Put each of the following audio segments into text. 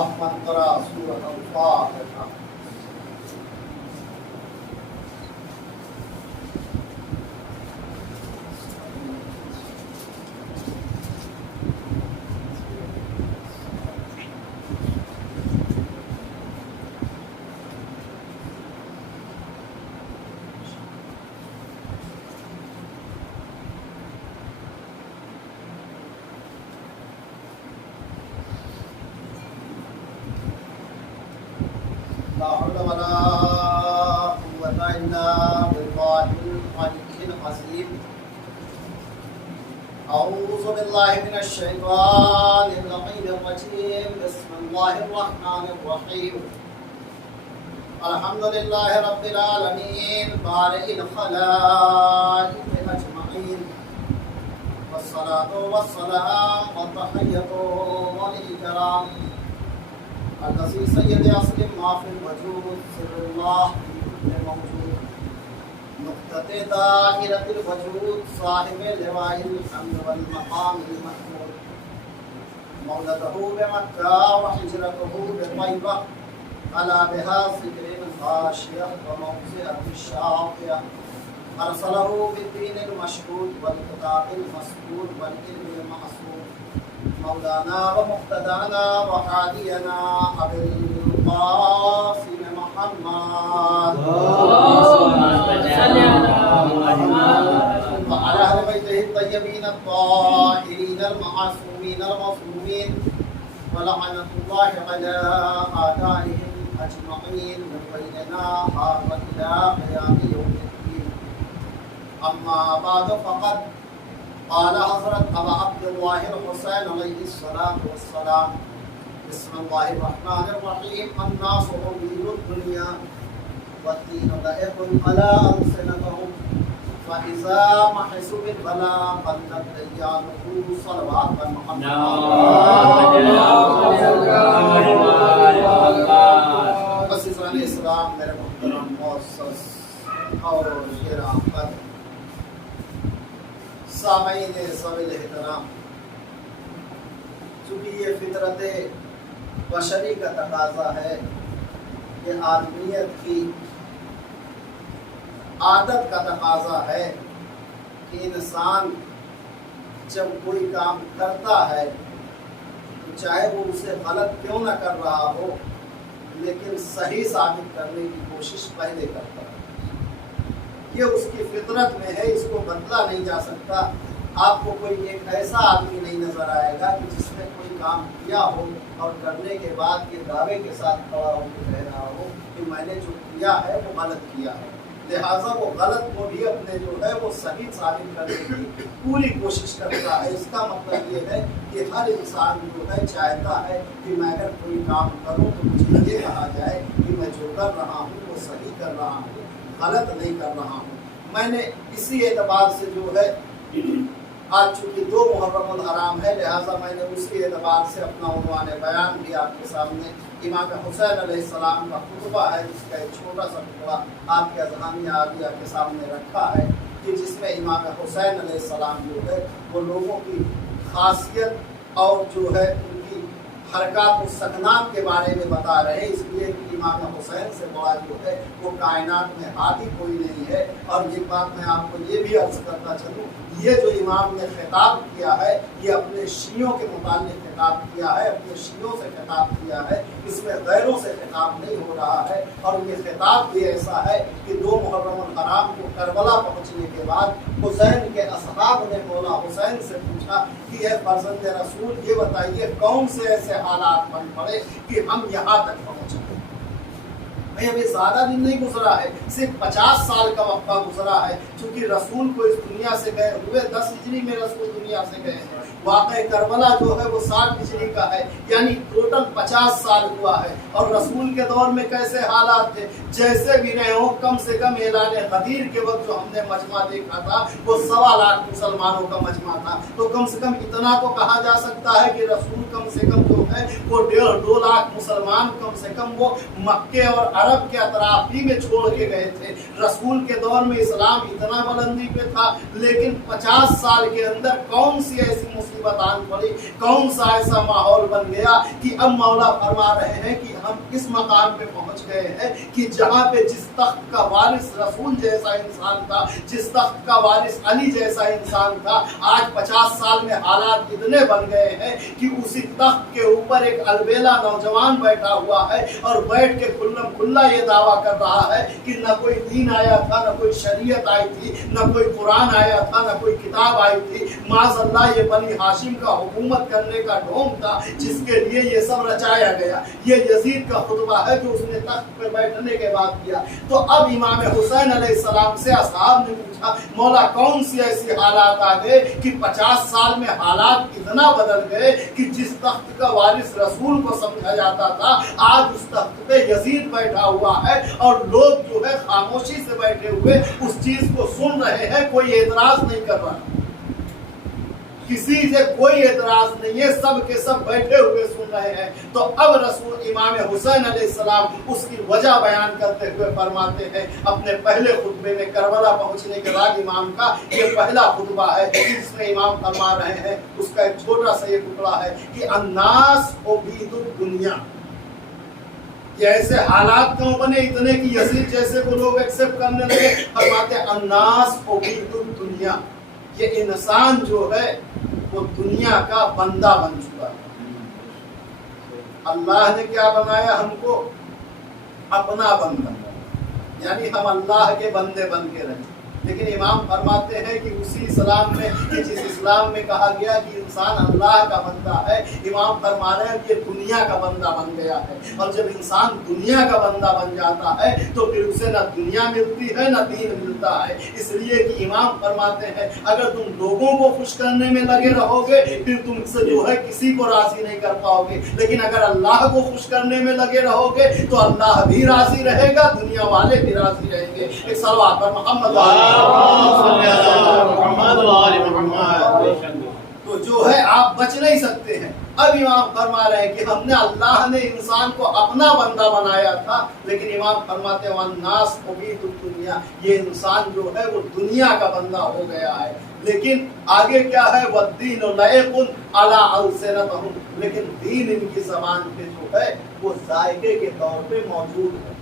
من قرأ سورة الفاتحة. لا حول ولا قوة إلا بالله العلي العظيم. أعوذ بالله من الشيطان اللعين الرجيم. بسم الله الرحمن الرحيم. الحمد لله رب العالمين بارئ الخلائق أجمعين، والصلاة والسلام والتحية والإكرام الذي سيد أصل ما في الوجود، سر الله في كل موجود، نقطة دائرة الوجود، صاحب لواء الحمد والمقام المحمود، مولده بمكة وحجرته بطيبة، على بها ذكر خاشية وموضع الشافية، أرسله بالدين المشهود والكتاب المسكون والعلم المعصوم، مولانا ومقتدانا وحادينا أبي القاسم محمد وعلى أهل بيته الطيبين الطاهرين المعصومين المظلومين، ولعنة الله على أعدائهم أجمعين من بيننا هذا إلى قيام يوم الدين. أما بعد فقد قال حضرت ابا عبد الله الحسين عليه الصلاة والسلام: بسم الله الرحمن الرحيم. الناس عميل الدنيا والدين لائق على ألسنتهم، فإذا محسوا بالبلاء قلت ديانه صلوات محمد. عزیزان اسلام، میرے محترم معزز اور گراں سامعین ذوی الاحترام، چونکہ یہ فطرت بشری کا تقاضا ہے، یہ آدمیت کی عادت کا تقاضا ہے کہ انسان جب کوئی کام کرتا ہے تو چاہے وہ اسے غلط کیوں نہ کر رہا ہو، لیکن صحیح ثابت کرنے کی کوشش پہلے کرتا ہے۔ یہ اس کی فطرت میں ہے، اس کو بدلا نہیں جا سکتا۔ آپ کو کوئی ایک ایسا آدمی نہیں نظر آئے گا کہ جس نے کوئی کام کیا ہو اور کرنے کے بعد یہ دعوے کے ساتھ کھڑا ہو کے کہہ رہا ہو کہ میں نے جو کیا ہے وہ غلط کیا ہے۔ لہٰذا وہ غلط کو بھی اپنے جو ہے وہ صحیح ثابت کرنے کی پوری کوشش کرتا ہے۔ اس کا مطلب یہ ہے کہ ہر انسان جو ہے چاہتا ہے کہ میں اگر کوئی کام کروں تو مجھے یہ کہا جائے کہ میں جو کر رہا ہوں وہ صحیح کر رہا ہوں، غلط نہیں کر رہا ہوں۔ میں نے اسی اعتبار سے جو ہے آج چونکہ 2 محرم الحرام ہے، لہٰذا میں نے اسی اعتبار سے اپنا عنوان بیان بھی آپ کے سامنے امام حسین علیہ السلام کا خطبہ ہے، جس کا ایک چھوٹا سا ٹکڑا آپ کے اذہانیہ عالیہ کے سامنے رکھا ہے، کہ جس میں امام حسین علیہ السلام جو ہے وہ لوگوں کی خاصیت اور جو ہے ان کی حرکات و سکنات کے بارے میں بتا رہے ہیں، اس لیے کہ امام حسین سے بڑا جو ہے وہ کائنات میں ہادی کوئی نہیں ہے۔ اور یہ بات میں آپ کو یہ بھی عرض کرتا چلوں، یہ جو امام نے خطاب کیا ہے یہ اپنے شیعوں کے متعلق خطاب کیا ہے، اپنے شیعوں سے خطاب کیا ہے، اس میں غیروں سے خطاب نہیں ہو رہا ہے۔ اور یہ خطاب بھی ایسا ہے کہ 2 محرم الحرام کو کربلا پہنچنے کے بعد حسین کے اصحاب نے مولا حسین سے پوچھا کہ اے فرزند رسول، یہ بتائیے کون سے ایسے حالات بن پڑے کہ ہم یہاں تک پہنچے؟ ابھی زیادہ دن نہیں گزرا ہے، صرف 50 سال کا وقفہ گزرا ہے، چونکہ رسول کو اس دنیا سے گئے ہوئے 10 ہجری میں رسول دنیا سے گئے ہیں۔ واقع کربلا جو ہے وہ 60 ہجری کا ہے، یعنی ٹوٹل 50 سال ہوا ہے۔ اور رسول کے دور میں کیسے حالات تھے؟ جیسے بھی رہے ہوں، کم سے کم اعلان غدیر کے وقت جو ہم نے مجمع دیکھا تھا وہ 1.25 لاکھ مسلمانوں کا مجمع تھا، تو کم سے کم اتنا تو کہا جا سکتا ہے کہ رسول کم سے کم جو ہے وہ 1.5-2 لاکھ مسلمان کم سے کم وہ مکے اور عرب अरब के अतराफी में छोड़ के गए थे। रसूल के दौर में इस्लाम इतना बुलंदी पे था, लेकिन 50 साल के अंदर कौन सी ऐसी मुसीबत आन पड़ी, कौन सा ऐसा माहौल बन गया कि अब मौला फरमा रहे हैं कि हम इस मकाम पे पहुंच गए हैं कि जहाँ पे जिस तख्त का वारिस रसूल जैसा इंसान था, जिस तख्त का वारिस अली जैसा इंसान था, आज 50 साल में हालात इतने बन गए हैं कि उसी तख्त के ऊपर एक अलबेला नौजवान बैठा हुआ है और बैठ के खुल्लम खुल्ला ये दावा कर रहा है कि न कोई दीन आया था, न कोई शरीयत आई थी, न कोई कुरान आया था, न कोई किताब आई थी। माज़अल्लाह ये बनी हाशिम का हुकूमत करने का ढोंग था जिसके लिए ये सब रचाया गया। ये यजीद का खुतबा है जो उसने तख्त पर बैठने के बाद किया। तो अब इमाम हुसैन अलैहिस्सलाम से असहाब ने पूछा, मौला कौन सी ऐसी हालात आ गए कि 50 साल में हालात इतना बदल गए कि जिस तख्त का वारिस रसूल को समझा जाता था, आज उस तख्त पे यजीद बैठा हुआ है और लोग जो है खामोशी से बैठे हुए उस चीज को सुन रहे हैं, कोई एतराज नहीं कर रहा, किसी से कोई एतराज नहीं है, सब के सब बैठे हुए सुन रहे हैं। तो अब रसूल इमाम हुसैन अलैहिस्सलाम उसकी वजह बयान करते हुए फरमाते हैं अपने पहले खुतबे में, करबला पहुंचने के बाद इमाम का ये पहला खुतबा है जिसमें इमाम फरमा रहे हैं, उसका एक छोटा सा ये टुकड़ा है कि अन्नास उबीदुद दुनिया। ये ऐसे हालात क्यों बने इतने कि यजीद जैसे को लोग एक्सेप्ट करने लगे। फरमाते अन्नास उबीदुद दुनिया, ये इंसान जो है वो दुनिया का बंदा बन चुका है। अल्लाह ने क्या बनाया हमको? अपना बंदा, यानी हम अल्लाह के बंदे बन के रहे। लेकिन इमाम फरमाते हैं कि उसी इस्लाम में कि जिस इस्लाम में कहा गया कि इंसान अल्लाह का बंदा है, इमाम फरमा रहे हैं कि ये दुनिया का बंदा बन गया है। और जब इंसान दुनिया का बंदा बन जाता है तो फिर उसे ना दुनिया मिलती है ना दीन मिलता है। इसलिए कि इमाम फरमाते हैं अगर तुम लोगों को खुश करने में लगे रहोगे फिर तुमसे जो है किसी को राजी नहीं कर पाओगे, लेकिन अगर अल्लाह को खुश करने में लगे रहोगे तो अल्लाह भी राजी रहेगा, दुनिया वाले भी राजी रहेंगे। एक सलवात पर मोहम्मद। तो जो है आप बच नहीं सकते हैं। अब इमाम फरमा रहे हैं कि हमने अल्लाह ने इंसान को अपना बंदा बनाया था, लेकिन इमाम फरमाते हैं वन्नास उबीदुद दुनिया, ये इंसान जो है वो दुनिया का बंदा हो गया है। लेकिन आगे क्या है, वद्दीन लयकुन अला अलसिनतहुम, लेकिन दीन इनकी ज़बान पे जो है वो जायके के तौर पे मौजूद है।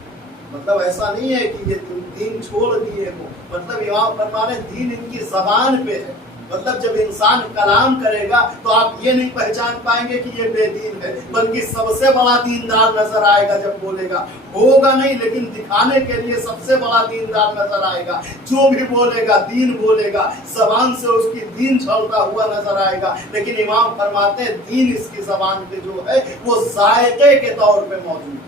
मतलब ऐसा नहीं है कि ये दीन छोड़ दिए हो, मतलब इमाम फरमा रहे दीन इनकी ज़बान पे है। मतलब जब इंसान कलाम करेगा तो आप ये नहीं पहचान पाएंगे कि ये बेदीन है, बल्कि सबसे बड़ा दीनदार नजर आएगा जब बोलेगा। होगा नहीं लेकिन दिखाने के लिए सबसे बड़ा दीनदार नजर आएगा। जो भी बोलेगा दीन बोलेगा, जबान से उसकी दीन छलता हुआ नजर आएगा। लेकिन इमाम फरमाते हैं दीन इसकी जबान पे जो है वो जायके के तौर पे मौजूद है,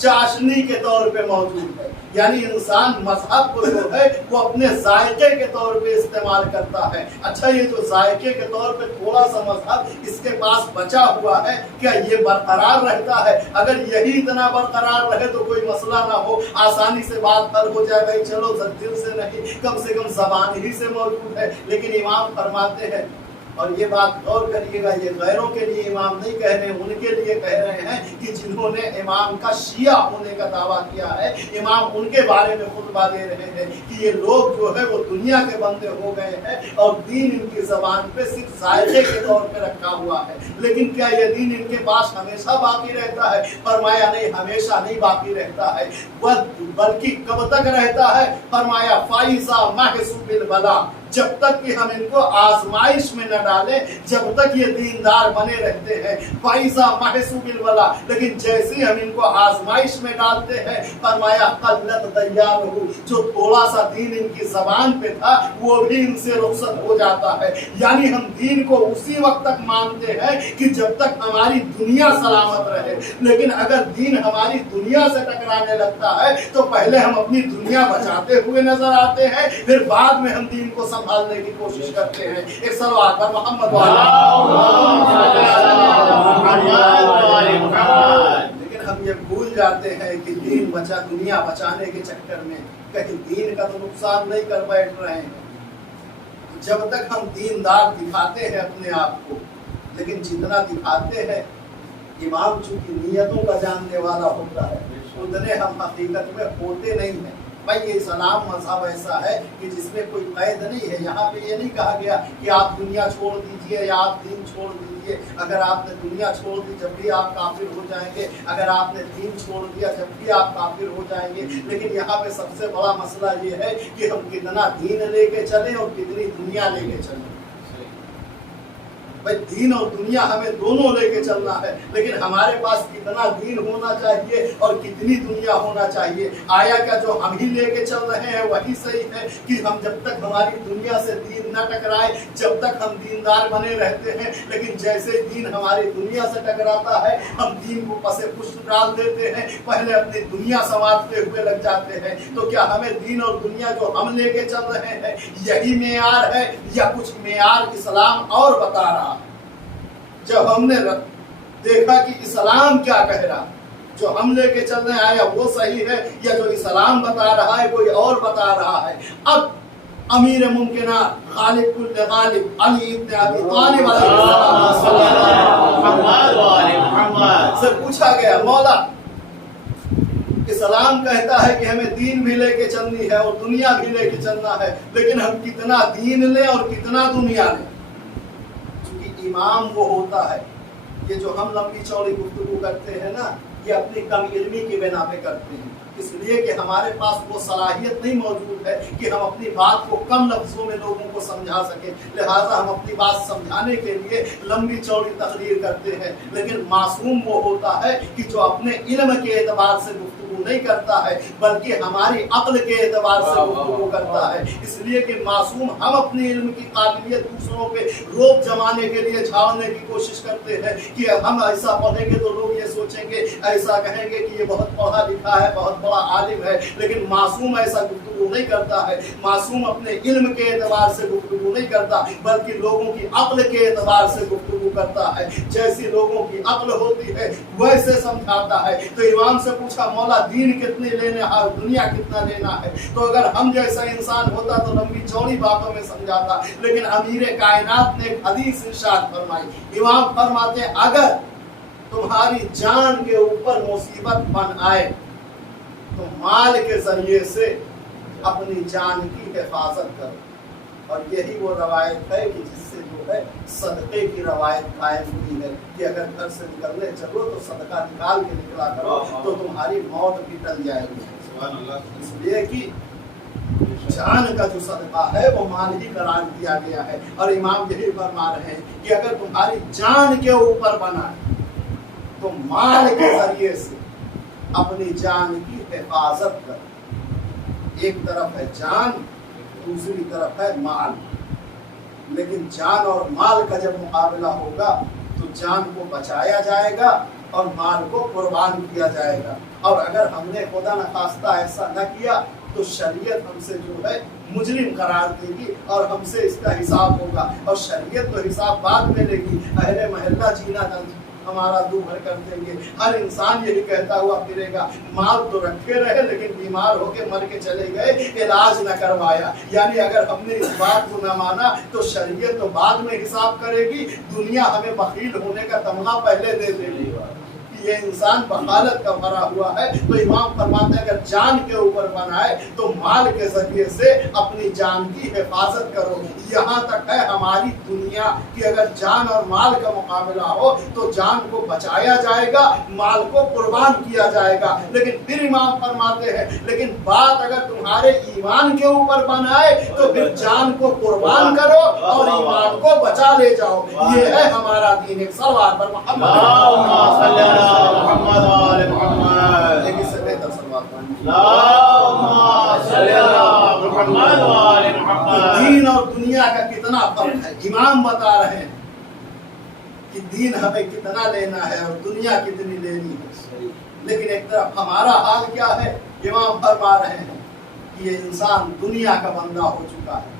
चाशनी के तौर पे मौजूद है। यानी इंसान मजहब को जो है वो अपने जायके के तौर पे इस्तेमाल करता है। अच्छा, ये जो जायके के तौर पे थोड़ा सा मजहब इसके पास बचा हुआ है, क्या ये बरकरार रहता है? अगर यही इतना बरकरार रहे तो कोई मसला ना हो, आसानी से बात हल हो जाए, भाई चलो दिल से नहीं कम से कम जबान ही से मौजूद है। लेकिन इमाम फरमाते हैं, और ये बात गौर करिएगा, ये गैरों के लिए इमाम नहीं कह रहे हैं, उनके लिए कह रहे हैं कि जिन्होंने इमाम का शिया होने का दावा किया है, इमाम उनके बारे में खुतबा दे रहे हैं कि ये लोग जो है वो दुनिया के बंदे हो गए हैं और दीन इनकी जबान पे सिर्फ जायके के तौर पे रखा हुआ है। लेकिन क्या ये दीन इनके पास हमेशा बाकी रहता है? फरमाया नहीं, हमेशा नहीं बाकी रहता है, बल्कि कब तक रहता है? फरमाया फाइजा महसूबिल बला, जब तक कि हम इनको आजमाइश में न डालें, जब तक ये दीनदार बने रहते हैं। फाइजा महसूबिल बला, लेकिन जैसे हम इनको आजमाइश में डालते हैं, फरमाया कल्लत दय्यानहु, जो थोड़ा सा दीन इनकी जबान पे था वो भी इनसे रुखसत हो जाता है। यानी हम दीन को उसी वक्त तक मानते हैं कि जब तक हमारी दुनिया सलामत रहे, लेकिन अगर दीन हमारी दुनिया से टकराने लगता है तो पहले हम अपनी दुनिया बचाते हुए नजर आते हैं, फिर बाद में हम दीन को संभालने की कोशिश करते हैं। एक सलवात पर मोहम्मद। लेकिन हम ये भूल जाते हैं कि दीन बचा, दुनिया बचाने के चक्कर में कहीं दीन का तो नुकसान नहीं कर बैठ रहे हैं। जब तक हम दीनदार दिखाते हैं अपने आप को, लेकिन जितना दिखाते हैं, इमाम चूंकि नियतों का जानने वाला होता है, उतने हम हकीकत में होते नहीं हैं। भाई ये इस्लाम मजहब ऐसा है कि जिसमें कोई कैद नहीं है। यहाँ पे ये नहीं कहा गया कि आप दुनिया छोड़ दीजिए या आप दीन छोड़ दीजिए। अगर आपने दुनिया छोड़ दी जब भी आप काफिर हो जाएंगे, अगर आपने दीन छोड़ दिया जब भी आप काफिर हो जाएंगे। लेकिन यहाँ पे सबसे बड़ा मसला ये है कि हम कितना दीन लेके चलें और कितनी दुनिया लेके चलें। भाई दीन और दुनिया हमें दोनों लेके चलना है, लेकिन हमारे पास कितना दीन होना चाहिए और कितनी दुनिया होना चाहिए। आया क्या जो हम ही लेके चल रहे हैं वही सही है कि हम जब तक हमारी दुनिया से दीन न टकराए जब तक हम दीनदार बने रहते हैं, लेकिन जैसे दीन हमारी दुनिया से टकराता है हम दीन को पसे पुष्ट डाल देते हैं, पहले अपनी दुनिया संवारते हुए लग जाते हैं। तो क्या हमें दीन और दुनिया जो हम लेके चल रहे हैं यही मेयार है या कुछ मेयार इस्लाम और बता रहा? जब हमने देखा कि इस्लाम क्या कह रहा, जो हम लेके चल रहे हैं आया वो सही है या जो इस्लाम बता रहा है कोई और बता रहा है। अब अमीर मुमकिनात गालिब कुल गालिब अली इब्न अबी तालिब से पूछा गया, मौला इस्लाम कहता है कि हमें दीन भी लेके चलनी है और दुनिया भी लेके चलना है, लेकिन हम कितना दीन लें और कितना दुनिया लें? चूंकि इमाम वो होता है, ये जो हम लंबी चौड़ी गुफ्तगू करते हैं ना, ये अपनी कम इल्मी की बिना पे करते हैं, इसलिए कि हमारे पास वो सलाहियत नहीं मौजूद है कि हम अपनी बात को कम लफ्जों में लोगों को समझा सके। लिहाजा हम अपनी बात समझाने के लिए लंबी चौड़ी तकरीर करते हैं। लेकिन मासूम वो होता है कि जो अपने इल्म के एतबार से गुफ्तगू नहीं करता है बल्कि हमारी अक्ल के एतबार से गुफ्तगू करता है। इसलिए कि मासूम हम अपनी इल्म की काबिलियत दूसरों पे रोक जमाने के लिए झाड़ने की कोशिश करते हैं कि हम ऐसा पढ़ेंगे तो लोग ये सोचेंगे, ऐसा कहेंगे कि ये बहुत पढ़ा लिखा है, बहुत बड़ा आलिम है। लेकिन मासूम ऐसा गुफ्तगू नहीं करता है। मासूम अपने इल्म के एतबार से गुफ्तगू नहीं करता बल्कि लोगों की अक्ल के एतबार से गुफ्तगू करता है। जैसी लोगों की अक्ल होती है वैसे समझाता है। तो इमाम से पूछा, मौला दीन कितने लेने और दुनिया कितना लेना है? तो अगर हम जैसा इंसान होता तो लंबी चौड़ी बातों में समझाता, लेकिन अमीर कायनात ने एक हदीस इरशाद फरमाई। इमाम फरमाते, अगर तुम्हारी जान के ऊपर मुसीबत बन आए तो माल के जरिए से अपनी जान की हिफाजत करो। और यही वो रवायत है कि जिससे जो है सदक़े की रवायत कायम हुई है कि अगर घर से निकलने चलो तो सदका निकाल के निकला करो तो तुम्हारी मौत भी टल जाएगी। इसलिए कि जान का जो सदका है वो माल ही करार दिया गया है। और इमाम यही फरमा रहे हैं कि अगर तुम्हारी जान के ऊपर बना तो माल के जरिए से अपनी जान की हिफाजत कर। एक तरफ है जान, दूसरी तरफ है माल। लेकिन जान और माल का जब मुकाबला होगा तो जान को बचाया जाएगा और माल को कुर्बान किया जाएगा। और अगर हमने खुदा न खास्ता ऐसा न किया तो शरीयत हमसे जो है मुजरिम करार देगी और हमसे इसका हिसाब होगा। और शरीयत तो हिसाब बाद में लेगी। अहले महल्ला जीना हमारा दूर भर कर देंगे। हर इंसान यही कहता हुआ फिरेगा, माल तो रखे रहे लेकिन बीमार होके मर के चले गए, इलाज न करवाया। यानी अगर हमने इस बात को न माना तो शरीयत तो बाद में हिसाब करेगी, दुनिया हमें बखील होने का तमगा पहले दे देगी। ये इंसान बखालत का भरा हुआ है। तो इमाम फरमाते हैं अगर जान के ऊपर बनाए तो माल के जरिए से अपनी जान की हिफाजत करो। यहाँ तक है हमारी दुनिया कि अगर जान और माल का मुकाबला हो तो जान को बचाया जाएगा, माल को कुर्बान किया जाएगा। लेकिन फिर इमाम फरमाते हैं लेकिन बात अगर तुम्हारे ईमान के ऊपर बनाए तो फिर जान को कुर्बान करो और ईमान को बचा ले जाओ। ये है हमारा दीन। एक सलवात पर मोहम्मद दीन और दुनिया का कितना फर्क है। इमाम बता रहे हैं कि दीन हमें कितना लेना है और दुनिया कितनी लेनी है। लेकिन एक तरफ हमारा हाल क्या है, इमाम फरमा रहे हैं कि ये इंसान दुनिया का बंदा हो चुका है।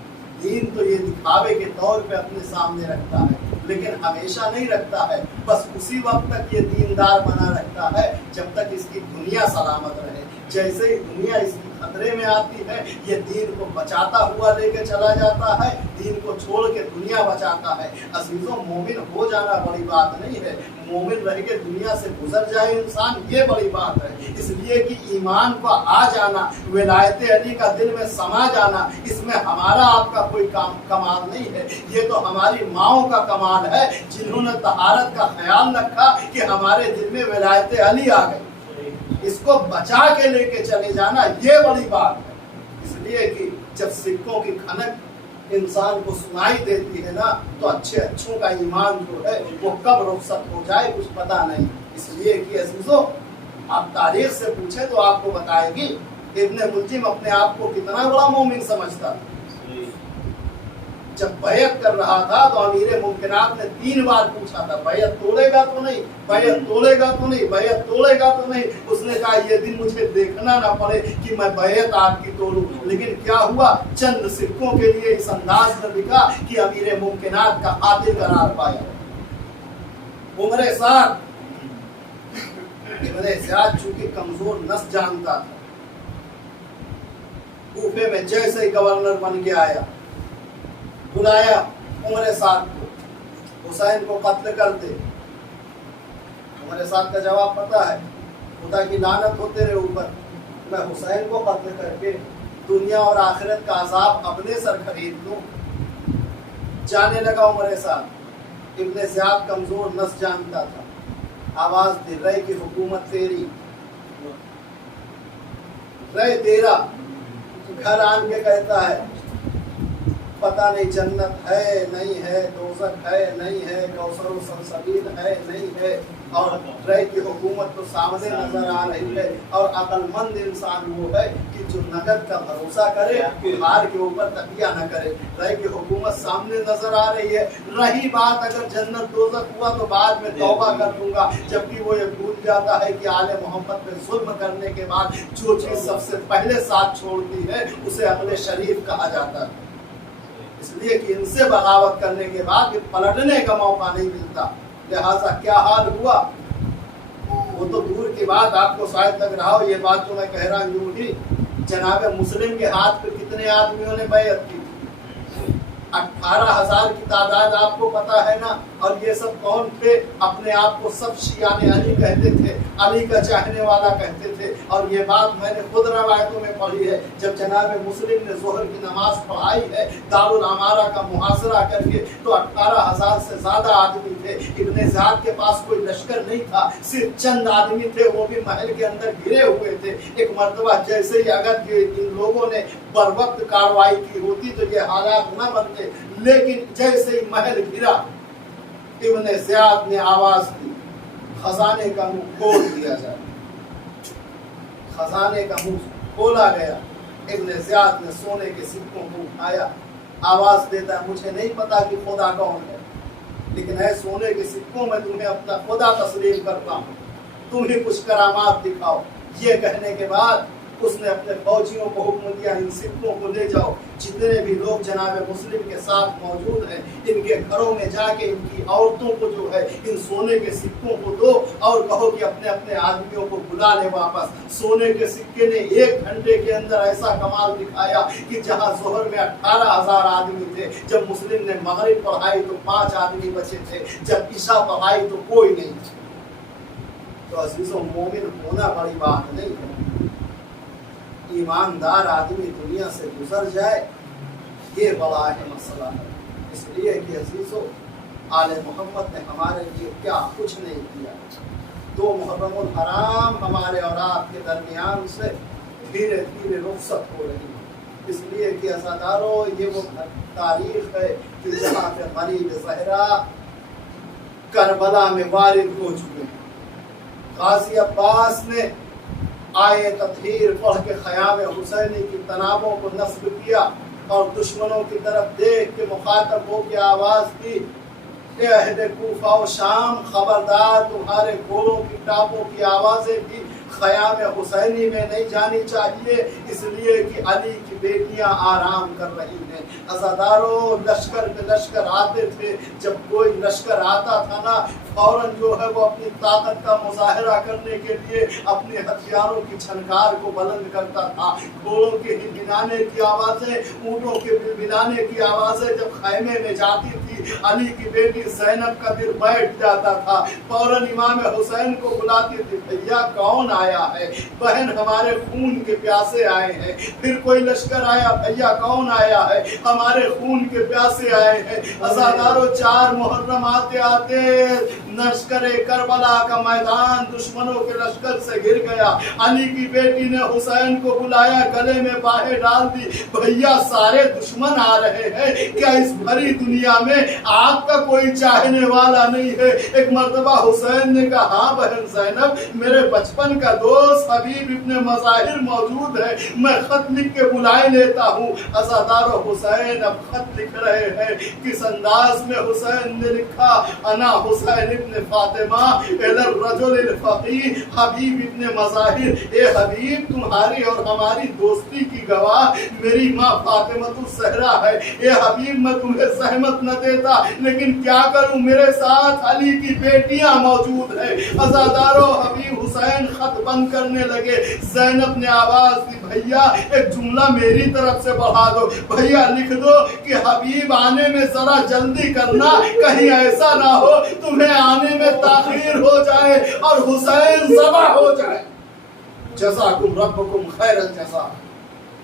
दीन तो ये दिखावे के तौर पे अपने सामने रखता है लेकिन हमेशा नहीं रखता है। बस उसी वक्त तक ये दीनदार बना रहता है जब तक इसकी दुनिया सलामत रहे। जैसे ही दुनिया इसकी खतरे में आती है, ये दीन को बचाता हुआ लेके चला जाता है, दीन को छोड़ के दुनिया बचाता है। अजीजों, मोमिन हो जाना बड़ी बात नहीं है, मोमिन रह के दुनिया से गुजर जाए इंसान, ये बड़ी बात है। इसलिए कि ईमान का आ जाना, विलायत अली का दिल में समा जाना, इसमें हमारा आपका कोई कमाल नहीं है, ये तो हमारी माओं का कमाल है, जिन्होंने तहारत का ख्याल रखा कि हमारे दिल में विलायत अली आ गई। इसको बचा के लेके चले जाना, ये बड़ी बात है। इसलिए कि जब सिक्कों की खनक इंसान को सुनाई देती है ना, तो अच्छों का ईमान जो है वो कब रुखसत हो जाए कुछ पता नहीं। इसलिए कि अजीजों, आप तारीख से पूछे तो आपको बताएगी इब्ने मुल्जिम अपने आप को कितना बड़ा मोमिन समझता था। जब बैत कर रहा था तो अमीर मुमकिनात ने 3 बार पूछा था, बैत तोड़ेगा तो नहीं, बैत तोड़ेगा तो नहीं, बैत तोड़ेगा तो नहीं। उसने कहा ये दिन मुझे देखना ना पड़े कि मैं बैत आपकी तोड़ूं। लेकिन क्या हुआ, चंद सिक्कों के लिए इस अंदाज में लिखा कि अमीर मुमकिनात का कातिल करार पाया। उमर साद इब्ने ज़ियाद चूंकि कमजोर नस जानता था, कूफे में जैसे ही गवर्नर बन के आया, बुलाया उमर साद को, हुसैन को कत्ल कर दे। उमर साद का जवाब पता है, खुदा की लानत हो तेरे ऊपर, मैं हुसैन को कत्ल करके दुनिया और आखिरत का अजाब अपने सर खरीद लूं। जाने लगा उमर साद। इब्ने ज़ियाद कमजोर नस जानता था, आवाज दे रहे की हुकूमत तेरी, रहे तेरा। घर आन के कहता है पता नहीं जन्नत है नहीं है, दोज़ख है नहीं है, कौसर व सलसबील है नहीं है, और रह की हुकूमत तो सामने नजर आ रही है। और अक्लमंद इंसान वो है कि जो नगद का भरोसा करे, हार के ऊपर तकिया न करे। रह की हुकूमत सामने नजर आ रही है। रही बात अगर जन्नत दोज़ख हुआ तो बाद में तौबा कर दूंगा, जबकि वो ये भूल जाता है कि आले मोहम्मद पे जुल्म करने के बाद जो चीज सबसे पहले साथ छोड़ती है उसे अहले शरीफ कहा जाता है। इसलिए कि इनसे बगावत करने के बाद पलटने का मौका नहीं मिलता। लिहाजा क्या हाल हुआ वो तो दूर की बात, आपको शायद लग रहा हो ये बात जो मैं कह रहा हूँ यूं ही। जनाब मुस्लिम के हाथ पे कितने आदमियों ने बैत की? 18,000 की तादाद आपको पता है ना। और ये सब कौन थे? अपने आप को सब शियाने अली कहते थे, अली का चाहने वाला कहते थे। और ये बात मैंने खुद रवायतों में पढ़ी है। जब जनाब मुस्लिम ने जोहर की नमाज पढ़ाई है दारुल अमारा का मुहासरा करके, तो 18,000 से ज्यादा आदमी थे। इब्ने ज़ियाद के पास कोई लश्कर नहीं था, सिर्फ चंद आदमी थे, वो भी महल के अंदर घिरे हुए थे। एक मर्तबा जैसे ही अगर इन लोगों ने बर वक्त कार्रवाई की होती तो ये हालात न बनते, लेकिन जैसे ही महल घिरा इब्ने ज़ियाद ने आवाज दी, खजाने का मुंह खोल दिया जाए। खजाने का मुंह खोला गया। इब्ने ज़ियाद ने सोने के सिक्कों को उठाया, आवाज देता है मुझे नहीं पता कि खुदा कौन है, लेकिन है सोने के सिक्कों में तुम्हें अपना खुदा तस्लीम करता हूँ, तुम ही कुछ करामात दिखाओ। ये कहने के बाद उसने अपने फौजियों को हुक्म दिया इन सिक्कों को ले जाओ, जितने भी लोग जनाब मुस्लिम के साथ मौजूद हैं इनके घरों में जाके इनकी औरतों को जो है इन सोने के सिक्कों को दो और कहो कि अपने अपने आदमियों को बुला ले वापस। सोने के सिक्के ने 1 घंटे के अंदर ऐसा कमाल दिखाया कि जहां जोहर में 18,000 आदमी थे, जब मुस्लिम ने मगरिब पढ़ाई तो 5 आदमी बचे थे, जब ईशा पढ़ाई तो कोई नहीं। तो अजीजों, मोमिन होना बड़ी बात नहीं है। ईमानदार आदमी दुनिया से गुजर जाए, ये बड़ा है मसला है। इसलिए कि अजीजों, आले मोहम्मद ने हमारे लिए क्या कुछ नहीं किया। 2 मुहर्रमुल हराम हमारे और आपके दरमियान से धीरे धीरे रुखसत हो रही है। इसलिए कि अज़ादारों, ये वो तारीख है कि जहाँ पे गरीब ज़हरा करबला में वारिद हो चुके हैं। गाजी अब्बास ने आये तत्हीर पढ़ के ख़याम हुसैनी की तनाबों को नस्ब किया और दुश्मनों की तरफ देख के मुखातब हो के आवाज़ दी, ए अहले कूफा व शाम, खबरदार तुम्हारे घोड़ों की टापों की आवाज़ें भी ख़याम हुसैनी में नहीं जानी चाहिए, इसलिए कि अली की بیٹیاں آرام کر رہی ہیں۔ عزاداروں، لشکر پہ لشکر آتے تھے، جب کوئی لشکر آتا تھا نا، فوراً جو ہے وہ اپنی طاقت کا مظاہرہ کرنے کے لیے اپنے ہتھیاروں کی چھنکار کو بلند کرتا تھا۔ گھوڑوں کے ہنہنانے کی آوازیں، اونٹوں کے بلبلانے کی آوازیں جب خیمے میں جاتی تھی، علی کی بیٹی زینب کا دل بیٹھ جاتا تھا، فوراً امام حسین کو بلاتی تھی، بھیا کون آیا ہے؟ بہن ہمارے خون کے پیاسے آئے ہیں۔ پھر کوئی لشکر آیا، بھیا کون آیا ہے؟ ہمارے خون کے پیاسے آئے ہیں۔ عزاداروں، 4 محرم آتے آتے لشکر کربلا کا میدان دشمنوں کے لشکر سے گر گیا۔ علی کی بیٹی نے حسین کو بلایا، گلے میں باہیں ڈال دی، بھیا سارے دشمن آ رہے ہیں، کیا اس بھری دنیا میں آپ کا کوئی چاہنے والا نہیں ہے؟ ایک مرتبہ حسین نے کہا، ہاں بہن زینب، میرے بچپن کا دوست حبیب ابن مظاہر موجود ہے، میں خط لکھ کے بلائے لیتا ہوں۔ عزادارو، حسین اب خط لکھ رہے ہیں۔ کس انداز میں حسین نے لکھا؟ انا حسین ابن فاطمہ الی الرجل الفقیہ حبیب ابن مظاہر، اے حبیب تمہاری اور ہماری دوستی کی گواہ میری ماں فاطمہ الزہرا ہے۔ اے حبیب میں تمہیں زحمت نہ دیتا، لیکن کیا کروں، میرے ساتھ علی کی بیٹیاں موجود ہیں۔ عزادارو، حبیب حسین خط بند کرنے لگے۔ زینب نے آواز دی، بھیا ایک جملہ میری طرف سے بڑھا دو، بھیا لکھ دو کہ حبیب آنے میں ذرا جلدی کرنا، کہیں ایسا نہ ہو تمہیں آنے میں تاخیر ہو جائے اور حسین ذبح ہو جائے۔ جزاکم ربکم خیر الجزا۔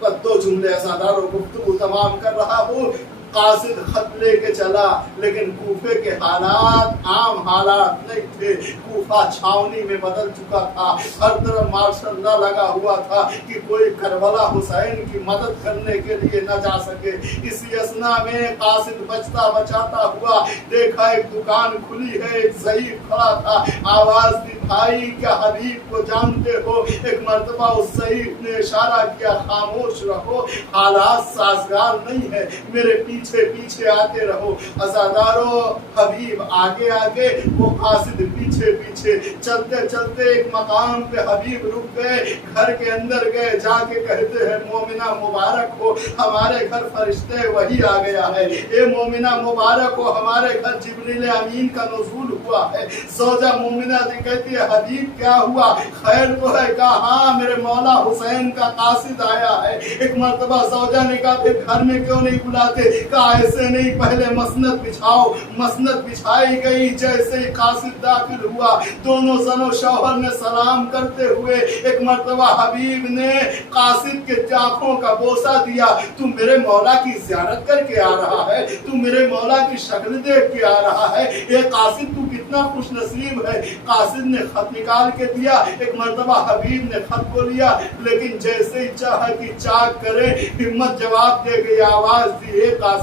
بس 2 جملے عزادارو گفتگو تمام کر رہا ہوں۔ قاصد خط لے کے چلا، لیکن کوفے کے حالات عام حالات نہیں تھے۔ کوفہ چھاونی میں بدل چکا تھا، ہر طرف ماشاء اللہ لگا ہوا تھا کہ کوئی کربلا حسین کی مدد کرنے کے لیے نہ جا سکے۔ اسی اسنا میں قاصد بچتا بچاتا ہوا دیکھا ایک دکان کھلی ہے، ایک ضعیف کھڑا تھا۔ آواز دی، بھائی کیا حبیب کو جانتے ہو؟ ایک مرتبہ اس ضعیف نے اشارہ کیا، خاموش رہو، حالات سازگار نہیں ہے، میرے پیچھے پیچھے آتے رہو۔ عزادارو، حبیب آگے آگے، وہ قاصد پیچھے پیچھے، چلتے چلتے ایک مقام پہ حبیب رک گئے، گھر کے اندر گئے، جا کے کہتے ہیں، مومنہ مبارک ہو، ہمارے گھر فرشتے وہی آ گیا ہے۔ اے مومنہ مبارک ہو، ہمارے گھر جبریل امین کا نزول ہوا ہے۔ زوجہ مومنہ نے کہتی ہے، حبیب کیا ہوا، خیر تو ہے؟ کہا ہاں، میرے مولا حسین کا قاصد آیا ہے۔ ایک مرتبہ زوجہ نے کہا، پھر گھر میں کیوں نہیں بلاتے؟ کہا ایسے نہیں، پہلے مسند بچھاؤ۔ مسند بچھائی گئی، جیسے ہی قاصد داخل ہوا، دونوں زن و شوہر نے سلام کرتے ہوئے ایک مرتبہ حبیب نے قاصد کے آنکھوں کا بوسہ دیا، تو میرے مولا کی زیارت کر کے آ رہا ہے، تو میرے مولا کی شکل دیکھ کے آ رہا ہے، اے قاصد تو کتنا خوش نصیب ہے۔ قاصد نے خط نکال کے دیا، ایک مرتبہ حبیب نے خط کو لیا، لیکن جیسے ہی چاہا کہ چاک کرے، ہمت جواب دے گئی، آواز دی، اے قاصد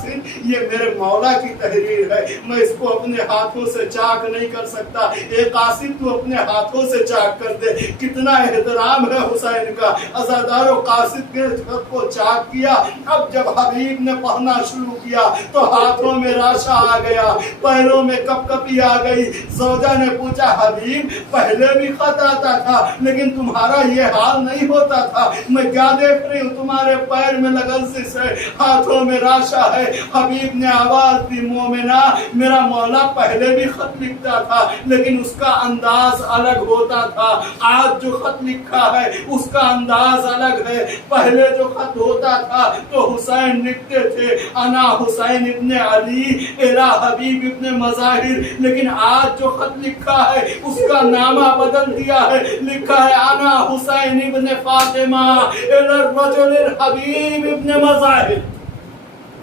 یہ میرے مولا کی تحریر ہے، میں اس کو اپنے ہاتھوں سے چاک نہیں کر سکتا، اے قاصد تو اپنے ہاتھوں سے چاک کر دے۔ کتنا احترام ہے حسین کا۔ عزادارو، قاصد کے خط کو چاک کیا۔ اب جب حبیب نے پڑھنا شروع کیا تو ہاتھوں میں راشا آ گیا، پیروں میں کپ کپی آ گئی۔ زوجہ نے پوچھا، حبیب پہلے بھی خط آتا تھا لیکن تمہارا یہ حال نہیں ہوتا تھا، میں کیا دیکھ رہی ہوں، تمہارے پیر میں لغزش ہے، ہاتھوں میں راشا ہے۔ حبیب نے آواز دی، مومنہ میرا مولا پہلے بھی خط لکھتا تھا لیکن اس کا انداز الگ ہوتا تھا، آج جو خط لکھا ہے اس کا انداز الگ ہے۔ پہلے جو خط ہوتا تھا تو حسین لکھتے تھے، انا حسین ابن علی الی حبیب ابن مظاہر، لیکن آج جو خط لکھا ہے اس کا نامہ بدل دیا ہے، لکھا ہے انا حسین ابن فاطمہ الی الرجل الحبیب ابن مظاہر۔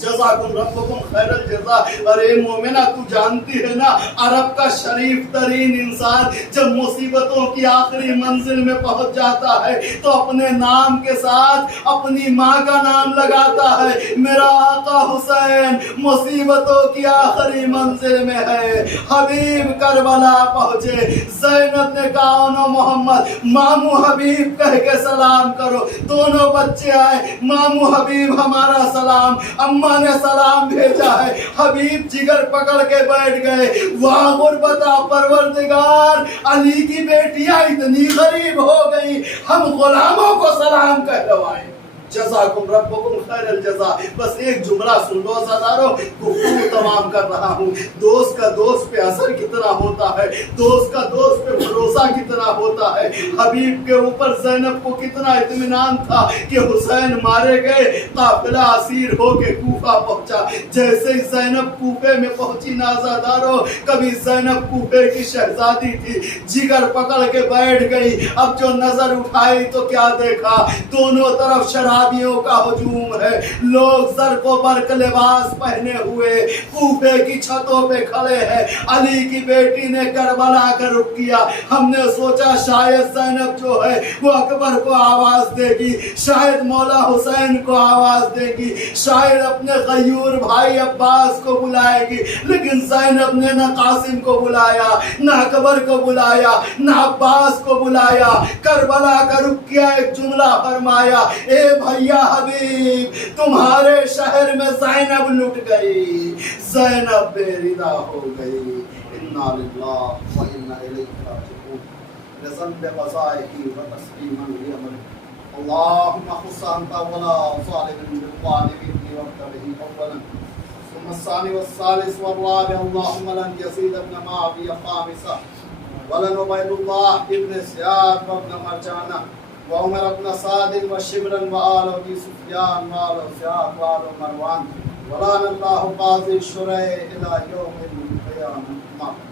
جزاکم ربکم خیر الجزا۔ ارے مومنہ، تو جانتی ہے نا، عرب کا شریف ترین انسان جب مصیبتوں کی آخری منزل میں پہنچ جاتا ہے تو اپنے نام کے ساتھ اپنی ماں کا نام لگاتا ہے۔ میرا آقا حسین مصیبتوں کی آخری منزل میں ہے، حبیب کربلا پہنچے۔ زینب نے کہا، انو محمد، مامو حبیب کہہ کے سلام کرو۔ دونوں بچے آئے، مامو حبیب ہمارا سلام، اماں نے سلام بھیجا ہے۔ حبیب جگر پکڑ کے بیٹھ گئے، واہ غربتہ پروردگار، علی کی بیٹیاں اتنی غریب ہو گئی، ہم غلاموں کو سلام کہلوائے۔ جزاکم ربکم خیر الجزا. بس ایک جملہ سن لو عزادارو، گفتگو تمام کر رہا ہوں. دوست کا دوست پہ اثر کتنا ہوتا ہے، دوست کا دوست پہ بھروسہ کتنا ہوتا ہے. حبیب کے اوپر زینب کو کتنا اطمینان تھا کہ حسین مارے گئے، قافلہ اسیر ہو کے کوفہ پہنچا. جیسے ہی زینب کوفے میں پہنچی نازادارو، کبھی زینب کوفے کی شہزادی تھی، جگر پکڑ کے بیٹھ گئی. اب جو نظر اٹھائی تو کیا دیکھا، دونوں طرف شرابیوں کا ہجوم ہے. لوگ زرق و برق لباس پہنے ہوئے کوفے کی چھتوں پہ کھڑے ہیں. علی کی بیٹی نے کربلا کا رخ کیا. ہم نے سوچا شاید زینب جو ہے وہ اکبر کو آواز دے گی، شاید مولا حسین کو آواز دے گی، شاید اپنے غیور بھائی عباس کو بلائے گی. لیکن زینب نے نہ قاسم کو بلایا، نہ اکبر کو بلایا، نہ عباس کو بلایا. کربلا کا رخ کیا، ایک جملہ فرمایا، اے بھیا حبیب تمہارے شہر میں زینب لٹ گئی، زینب بے ردا ہو گئی. انا للہ و انا الیہ راجعون. بذنب قضائه وتسلیما لامره. اللهم خص انت ولا ظالم بالظالمين وابتغه اولا ثم الثاني والثالث والرابع. اللهم لن يزيد ابن معاوية خامسا ولن عبيد الله ابن زياد وابن مرجانة وعمر ابن سعد وشبرا وآل أبي سفيان وآل زياد وآل مروان ولعن الله قاضي الشريع إلى يوم القيامة.